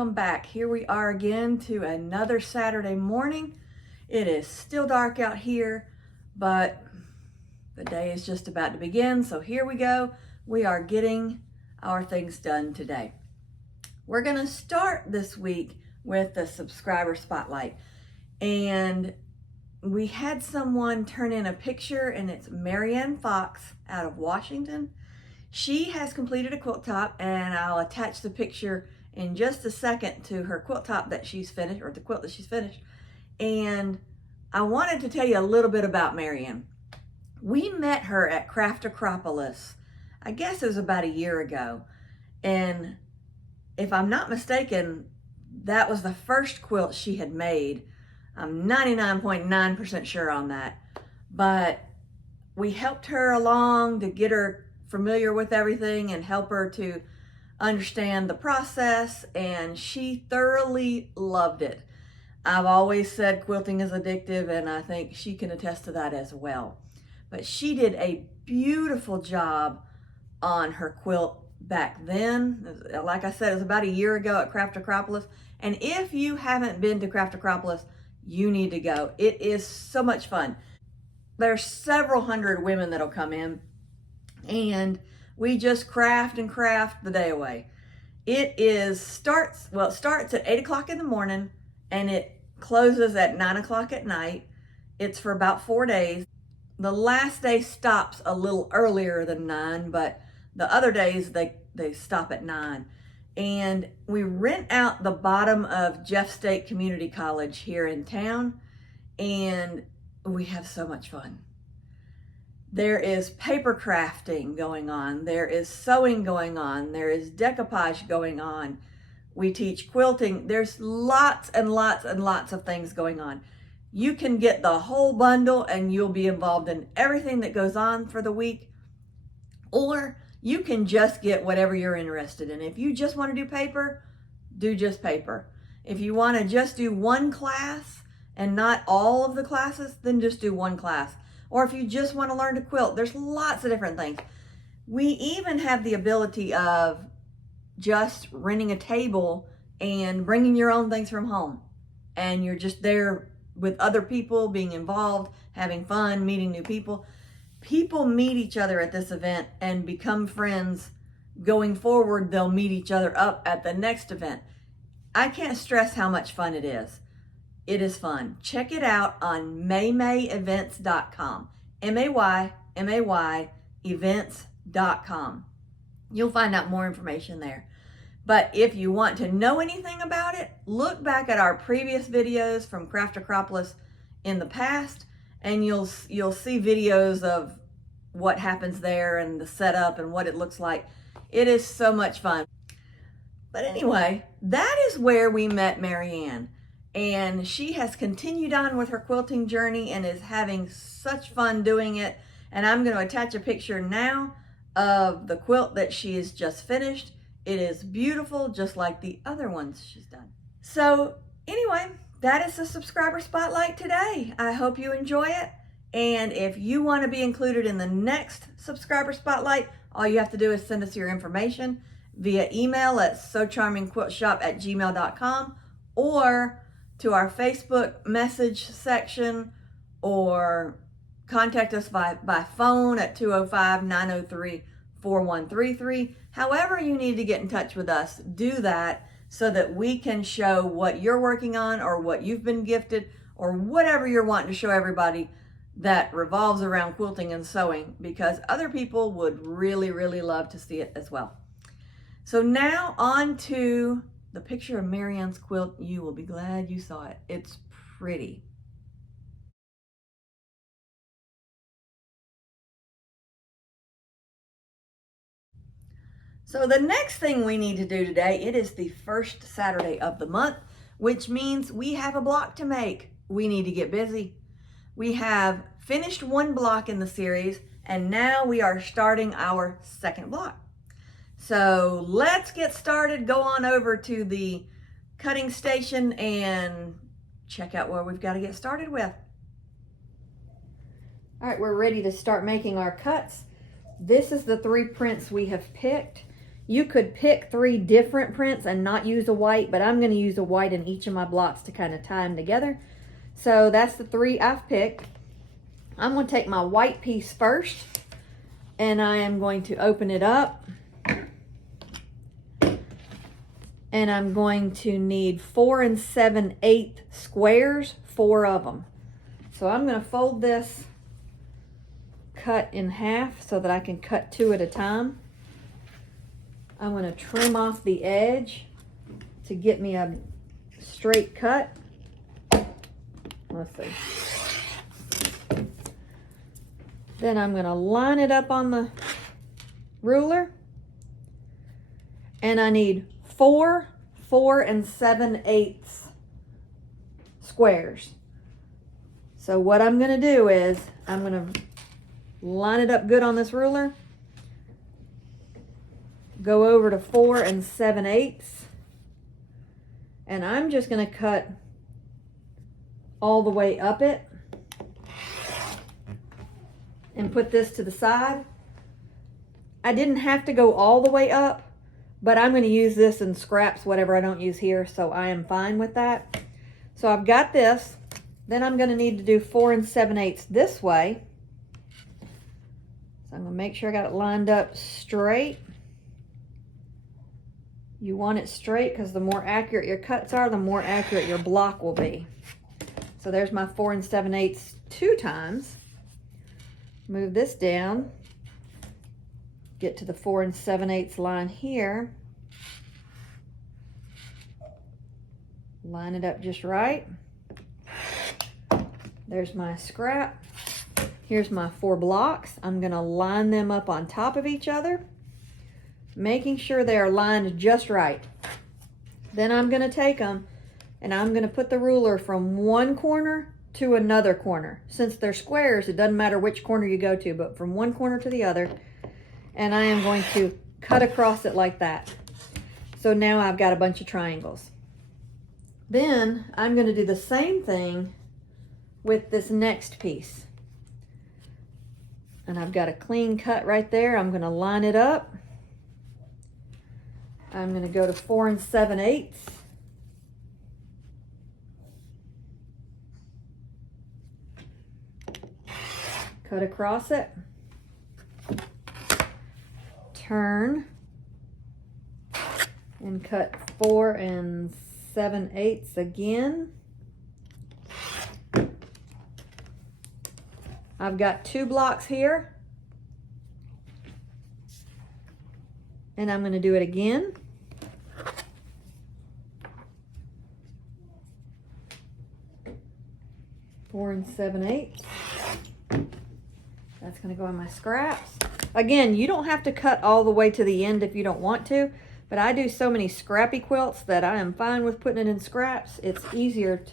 welcome back. Here we are again to another Saturday morning. It is still dark out here, but the day is just about to begin, so here we go. We are getting our things done today. We're gonna start this week with the subscriber spotlight, and we had someone turn in a picture, and it's Marianne Fox out of Washington. She has completed a quilt top, and I'll attach the picture in just a second to her quilt top that she's finished, or the quilt that she's finished. And I wanted to tell you a little bit about Marianne. We met her at Craft Acropolis, I guess it was about a year ago. And if I'm not mistaken, that was the first quilt she had made. I'm 99.9% sure on that. But we helped her along to get her familiar with everything and help her to understand the process, and she thoroughly loved it. I've always said quilting is addictive, and I think she can attest to that as well. But she did a beautiful job on her quilt back then. Like I said, it was about a year ago at Craft Acropolis, and if you haven't been to Craft Acropolis, you need to go. It is so much fun. There's several hundred women that'll come in, and we just craft and craft the day away. It starts at 8 o'clock in the morning, and it closes at 9 o'clock at night. It's for about 4 days. The last day stops a little earlier than 9, but the other days they stop at 9. And we rent out the bottom of Jeff State Community College here in town, and we have so much fun. There is paper crafting going on. There is sewing going on. There is decoupage going on. We teach quilting. There's lots and lots and lots of things going on. You can get the whole bundle and you'll be involved in everything that goes on for the week. Or you can just get whatever you're interested in. If you just want to do paper, do just paper. If you want to just do one class and not all of the classes, then just do one class. Or if you just want to learn to quilt, there's lots of different things. We even have the ability of just renting a table and bringing your own things from home. And you're just there with other people, being involved, having fun, meeting new people. People meet each other at this event and become friends. Going forward, they'll meet each other up at the next event. I can't stress how much fun it is. It is fun. Check it out on maymayevents.com. MAY events.com. You'll find out more information there. But if you want to know anything about it, look back at our previous videos from Craft Acropolis in the past, and you'll see videos of what happens there and the setup and what it looks like. It is so much fun. But anyway, that is where we met Marianne. And she has continued on with her quilting journey and is having such fun doing it. And I'm going to attach a picture now of the quilt that she has just finished. It is beautiful, just like the other ones she's done. So anyway, that is the subscriber spotlight today. I hope you enjoy it. And if you want to be included in the next subscriber spotlight, all you have to do is send us your information via email at socharmingquiltshop@gmail.com, or to our Facebook message section, or contact us by phone at 205-903-4133. However you need to get in touch with us, do that so that we can show what you're working on or what you've been gifted or whatever you're wanting to show everybody that revolves around quilting and sewing, because other people would really, really love to see it as well. So now on to the picture of Marianne's quilt. You will be glad you saw it. It's pretty. So the next thing we need to do today, it is the first Saturday of the month, which means we have a block to make. We need to get busy. We have finished one block in the series, and now we are starting our second block. So let's get started. Go on over to the cutting station and check out what we've got to get started with. All right, we're ready to start making our cuts. This is the 3 prints we have picked. You could pick 3 different prints and not use a white, but I'm going to use a white in each of my blocks to kind of tie them together. So that's the 3 I've picked. I'm going to take my white piece first, and I am going to open it up. And I'm going to need 4 7/8 squares, 4 of them. So I'm going to fold this cut in half so that I can cut 2 at a time. I'm going to trim off the edge to get me a straight cut. Let's see. Then I'm going to line it up on the ruler. And I need 4 7/8 squares. So what I'm going to do is I'm going to line it up good on this ruler. Go over to 4 7/8, and I'm just going to cut all the way up it and put this to the side. I didn't have to go all the way up, but I'm going to use this in scraps, whatever I don't use here, so I am fine with that. So I've got this. Then I'm going to need to do 4 7/8 this way. So I'm going to make sure I got it lined up straight. You want it straight because the more accurate your cuts are, the more accurate your block will be. So there's my 4 7/8 2 times. Move this down. Get to the 4 7/8 line here. Line it up just right. There's my scrap. Here's my 4 blocks. I'm going to line them up on top of each other, making sure they are lined just right. Then I'm going to take them and I'm going to put the ruler from one corner to another corner. Since they're squares, it doesn't matter which corner you go to, but from one corner to the other. And I am going to cut across it like that. So now I've got a bunch of triangles. Then I'm going to do the same thing with this next piece. And I've got a clean cut right there. I'm going to line it up. I'm going to go to 4 7/8. Cut across it. Turn and cut 4 7/8 again. I've got 2 blocks here, and I'm going to do it again. Four 7/8. That's going to go in my scraps. Again, you don't have to cut all the way to the end if you don't want to, but I do so many scrappy quilts that I am fine with putting it in scraps. It's easier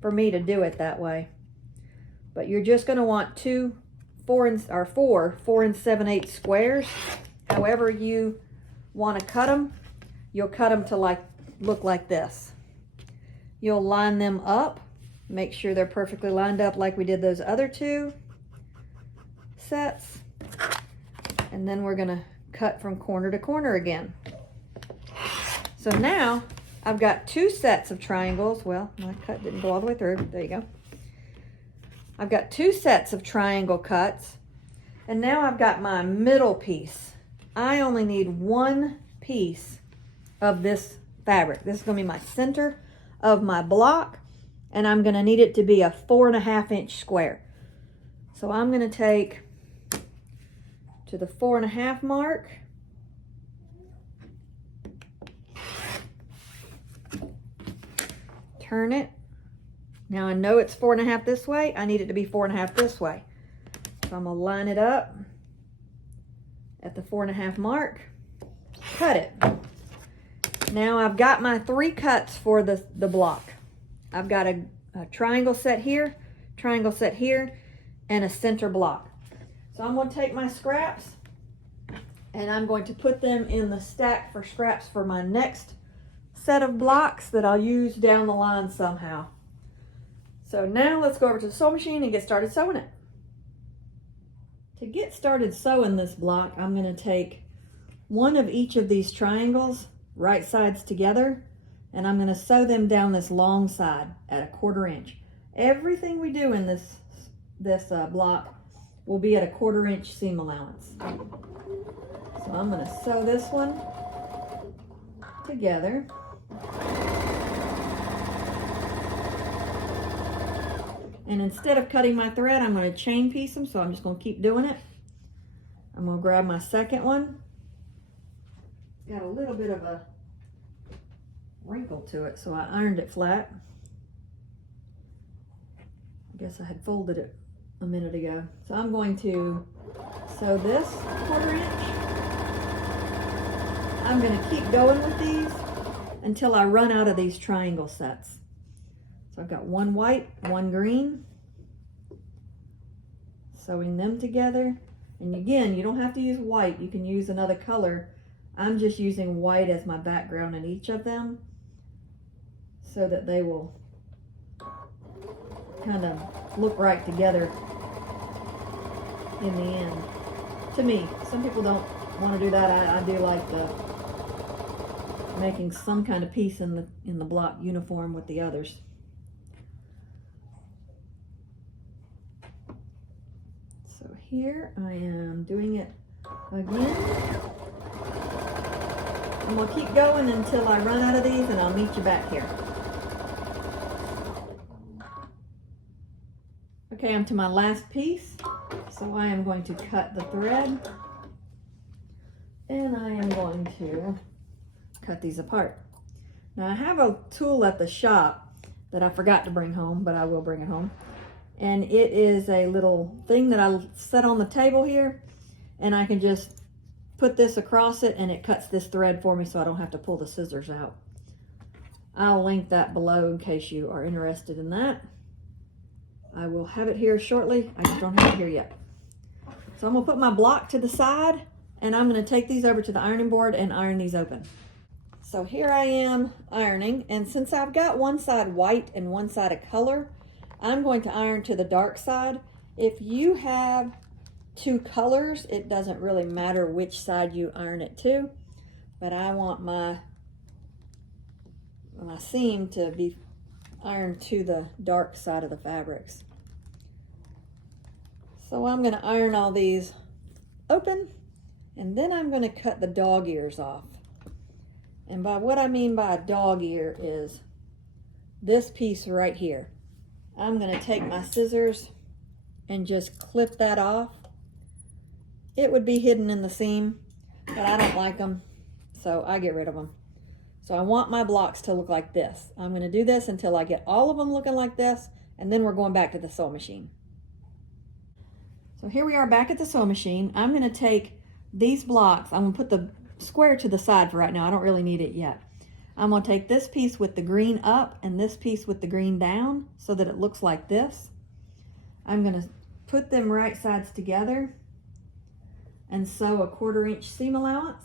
for me to do it that way. But you're just going to want 4 7/8 squares. However you want to cut them, you'll cut them to look like this. You'll line them up, make sure they're perfectly lined up like we did those other 2 sets. And then we're going to cut from corner to corner again. So now I've got 2 sets of triangles. Well, my cut didn't go all the way through. There you go. I've got 2 sets of triangle cuts. And now I've got my middle piece. I only need 1 piece of this fabric. This is going to be my center of my block. And I'm going to need it to be a 4.5 inch square. So I'm going to take to the 4.5 mark. Turn it. Now I know it's 4.5 this way. I need it to be 4.5 this way. So I'm going to line it up at the 4.5 mark. Cut it. Now I've got my 3 cuts for the block. I've got a triangle set here, and a center block. So I'm going to take my scraps and I'm going to put them in the stack for scraps for my next set of blocks that I'll use down the line somehow. So now let's go over to the sewing machine and get started sewing it. To get started sewing this block, I'm going to take one of each of these triangles, right sides together, and I'm going to sew them down this long side at 1/4 inch. Everything we do in this block will be at 1/4 inch seam allowance. So I'm going to sew this one together. And instead of cutting my thread, I'm going to chain piece them, so I'm just going to keep doing it. I'm going to grab my second one. It's got a little bit of a wrinkle to it, so I ironed it flat. I guess I had folded it a minute ago. So I'm going to sew this 1/4 inch. I'm going to keep going with these until I run out of these triangle sets. So I've got one white, one green, sewing them together. And again, you don't have to use white, you can use another color. I'm just using white as my background in each of them so that they will kind of look right together in the end. To me, some people don't want to do that. I do like the making some kind of piece in the block uniform with the others. So here I am doing it again. And we'll keep going until I run out of these, and I'll meet you back here. Okay, I'm to my last piece. So I am going to cut the thread, and I am going to cut these apart. Now I have a tool at the shop that I forgot to bring home, but I will bring it home. And it is a little thing that I set on the table here, and I can just put this across it and it cuts this thread for me so I don't have to pull the scissors out. I'll link that below in case you are interested in that. I will have it here shortly. I just don't have it here yet. So I'm gonna put my block to the side, and I'm gonna take these over to the ironing board and iron these open. So here I am ironing, and since I've got one side white and one side a color, I'm going to iron to the dark side. If you have two colors, it doesn't really matter which side you iron it to, but I want my seam to be ironed to the dark side of the fabrics. So I'm going to iron all these open, and then I'm going to cut the dog ears off. And by what I mean by a dog ear is this piece right here. I'm going to take my scissors and just clip that off. It would be hidden in the seam, but I don't like them, so I get rid of them. So I want my blocks to look like this. I'm going to do this until I get all of them looking like this, and then we're going back to the sewing machine. So here we are back at the sewing machine. I'm going to take these blocks. I'm going to put the square to the side for right now. I don't really need it yet. I'm going to take this piece with the green up and this piece with the green down so that it looks like this. I'm going to put them right sides together and sew a 1/4 inch seam allowance.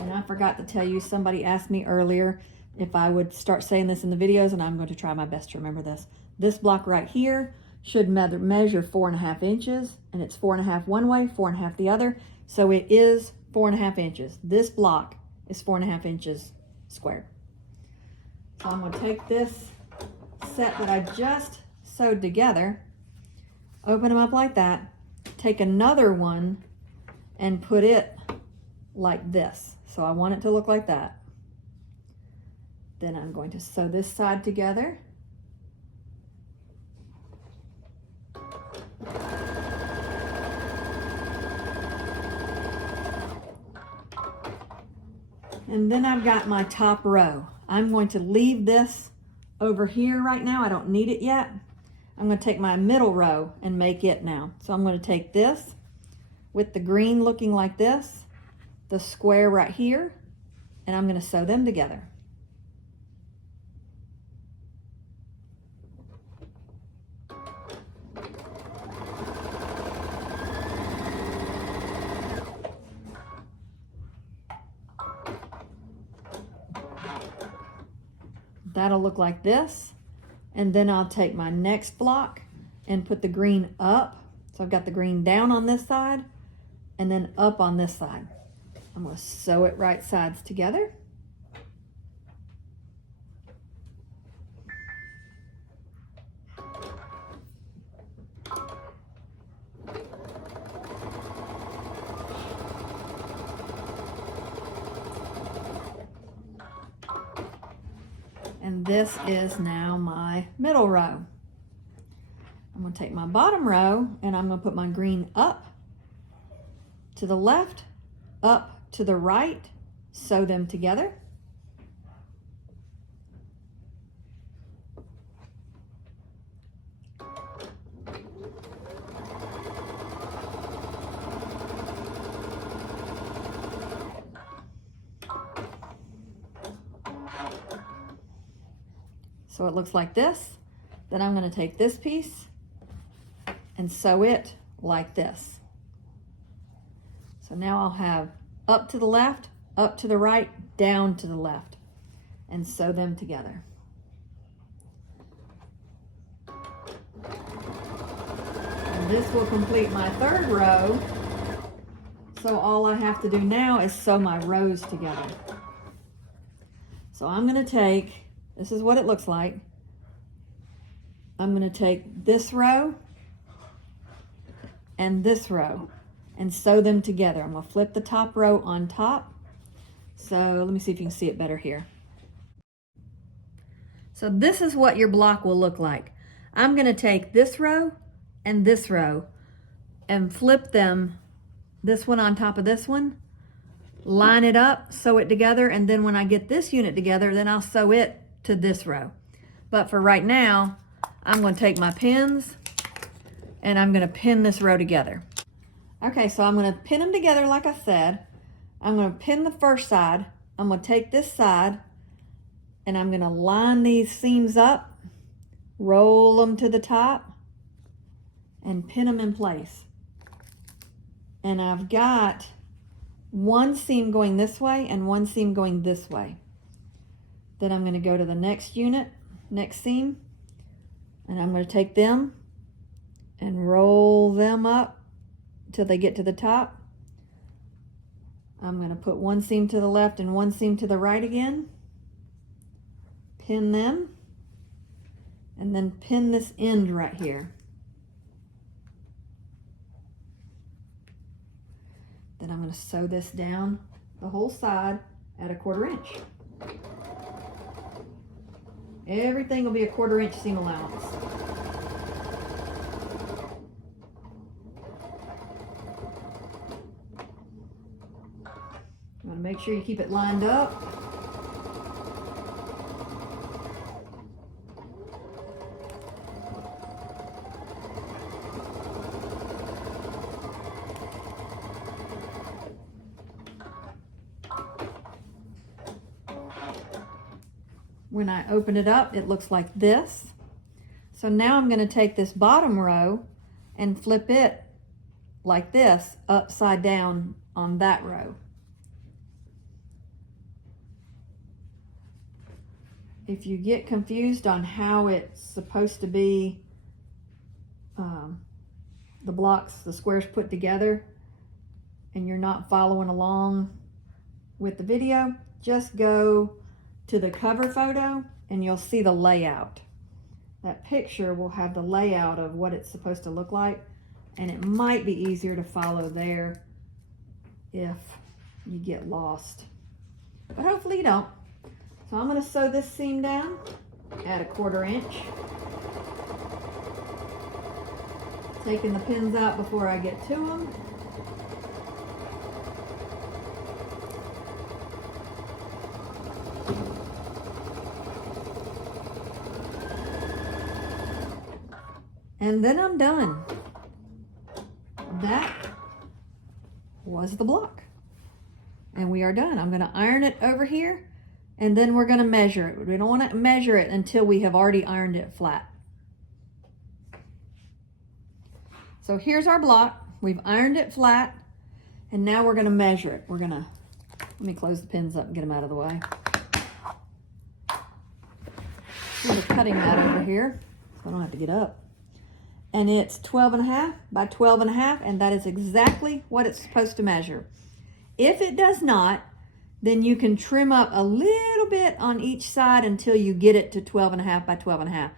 And I forgot to tell you, somebody asked me earlier if I would start saying this in the videos, and I'm going to try my best to remember this. This block right here should measure 4.5 inches, and it's 4.5 one way, 4.5 the other. So it is 4.5 inches. This block is 4.5 inches squared. So I'm going to take this set that I just sewed together, open them up like that, take another one and put it like this. So I want it to look like that. Then I'm going to sew this side together. And then I've got my top row. I'm going to leave this over here right now. I don't need it yet. I'm going to take my middle row and make it now. So I'm going to take this with the green looking like this, the square right here, and I'm going to sew them together. That'll look like this. And then I'll take my next block and put the green up. So I've got the green down on this side and then up on this side. I'm going to sew it right sides together. And this is now my middle row. I'm going to take my bottom row and I'm going to put my green up to the left, up to the right, sew them together. So it looks like this. Then I'm going to take this piece and sew it like this. So now I'll have up to the left, up to the right, down to the left, and sew them together. And this will complete my third row. So all I have to do now is sew my rows together. So I'm going to take, this is what it looks like. I'm going to take this row and this row and sew them together. I'm going to flip the top row on top. So let me see if you can see it better here. So this is what your block will look like. I'm going to take this row and flip them, this one on top of this one, line it up, sew it together, and then when I get this unit together, then I'll sew it to this row. But for right now, I'm going to take my pins and I'm going to pin this row together. Okay, so I'm going to pin them together like I said. I'm going to pin the first side. I'm going to take this side and I'm going to line these seams up, roll them to the top, and pin them in place. And I've got one seam going this way and one seam going this way. Then I'm going to go to the next unit, next seam, and I'm going to take them and roll them up till they get to the top. I'm going to put one seam to the left and one seam to the right again, pin them, and then pin this end right here. Then I'm going to sew this down the whole side at 1/4 inch. Everything will be a 1/4 inch seam allowance. You want to make sure you keep it lined up. When I open it up, it looks like this. So now I'm going to take this bottom row and flip it like this, upside down on that row. If you get confused on how it's supposed to be, the blocks, the squares put together, and you're not following along with the video, just go to the cover photo and you'll see the layout. That picture will have the layout of what it's supposed to look like, and it might be easier to follow there if you get lost, but hopefully you don't. So I'm going to sew this seam down at 1/4 inch, taking the pins out before I get to them. And then I'm done. That was the block. And we are done. I'm going to iron it over here, and then we're going to measure it. We don't want to measure it until we have already ironed it flat. So here's our block. We've ironed it flat, and now we're going to measure it. Let me close the pins up and get them out of the way. There's a cutting mat over here, so I don't have to get up. and it's 12.5 by 12.5, and that is exactly what it's supposed to measure. If it does not, then you can trim up a little bit on each side until you get it to 12.5 by 12.5.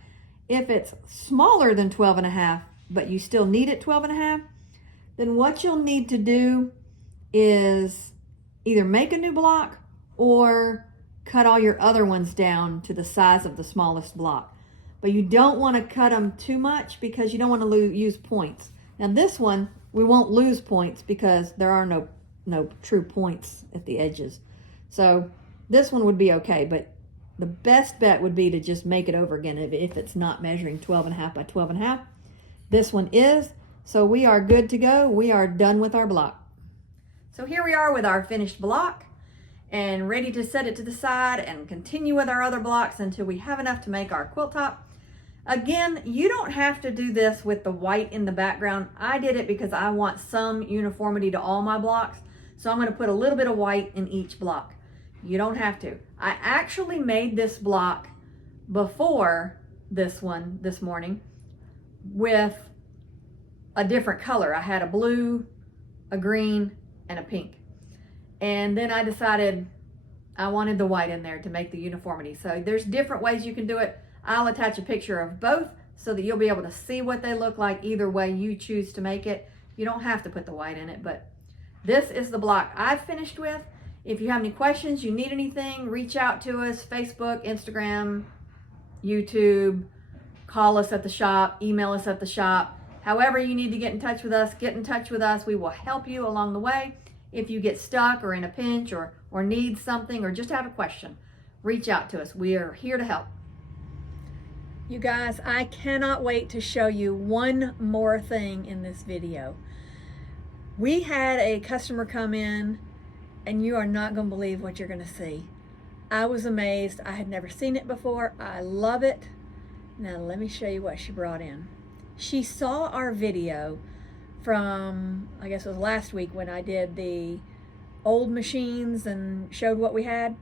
If it's smaller than 12.5, but you still need it 12.5, then what you'll need to do is either make a new block or cut all your other ones down to the size of the smallest block. But you don't want to cut them too much because you don't want to use points. Now this one, we won't lose points because there are no true points at the edges. So this one would be okay, but the best bet would be to just make it over again if it's not measuring 12.5 by 12.5. This one is, so we are good to go. We are done with our block. So here we are with our finished block and ready to set it to the side and continue with our other blocks until we have enough to make our quilt top. Again, you don't have to do this with the white in the background. I did it because I want some uniformity to all my blocks. So I'm going to put a little bit of white in each block. You don't have to. I actually made this block before this one this morning with a different color. I had a blue, a green, and a pink. And then I decided I wanted the white in there to make the uniformity. So there's different ways you can do it. I'll attach a picture of both so that you'll be able to see what they look like either way you choose to make it. You don't have to put the white in it, but this is the block I've finished with. If you have any questions, you need anything, reach out to us, Facebook, Instagram, YouTube, call us at the shop, email us at the shop. However you need to get in touch with us, get in touch with us. We will help you along the way. If you get stuck or in a pinch or need something or just have a question, reach out to us. We are here to help. You guys, I cannot wait to show you one more thing in this video. We had a customer come in, and you are not going to believe what you're going to see. I was amazed. I had never seen it before. I love it. Now let me show you what she brought in. She saw our video from, I guess it was last week when I did the old machines and showed what we had.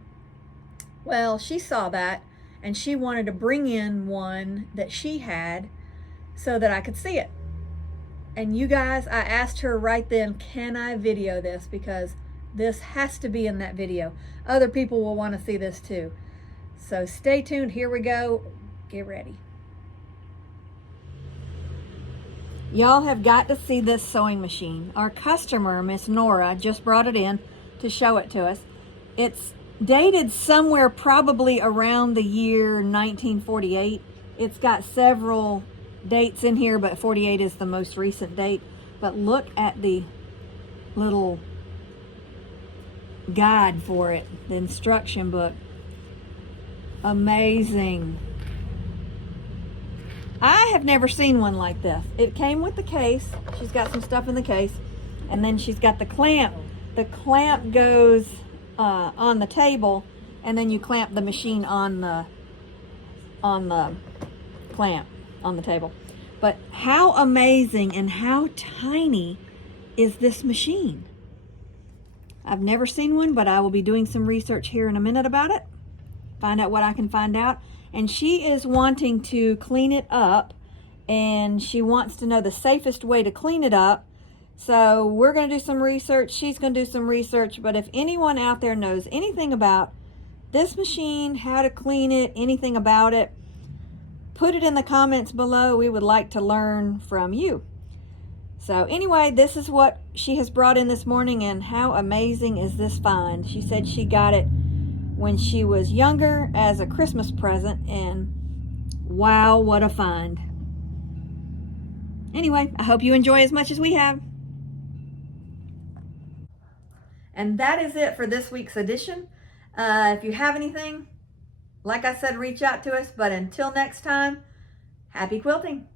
Well, she saw that and she wanted to bring in one that she had so that I could see it. And you guys, I asked her right then, can I video this? Because this has to be in that video. Other people will want to see this too. So stay tuned. Here we go. Get ready. Y'all have got to see this sewing machine. Our customer, Miss Nora, just brought it in to show it to us. It's dated somewhere probably around the year 1948. It's got several dates in here, but 48 is the most recent date. But look at the little guide for it, the instruction book. Amazing. I have never seen one like this. It came with the case. She's got some stuff in the case, and then she's got the clamp. The clamp goes on the table, and then you clamp the machine on the clamp on the table. But how amazing and how tiny is this machine? I've never seen one, but I will be doing some research here in a minute about it. Find out what I can find out. And she is wanting to clean it up, and she wants to know the safest way to clean it up. So we're going to do some research. She's going to do some research. But if anyone out there knows anything about this machine, how to clean it, anything about it, put it in the comments below. We would like to learn from you. So anyway, this is what she has brought in this morning, and how amazing is this find? She said she got it when she was younger as a Christmas present, and wow, what a find. Anyway, I hope you enjoy as much as we have. And that is it for this week's edition. If you have anything, like I said, reach out to us. But until next time, happy quilting.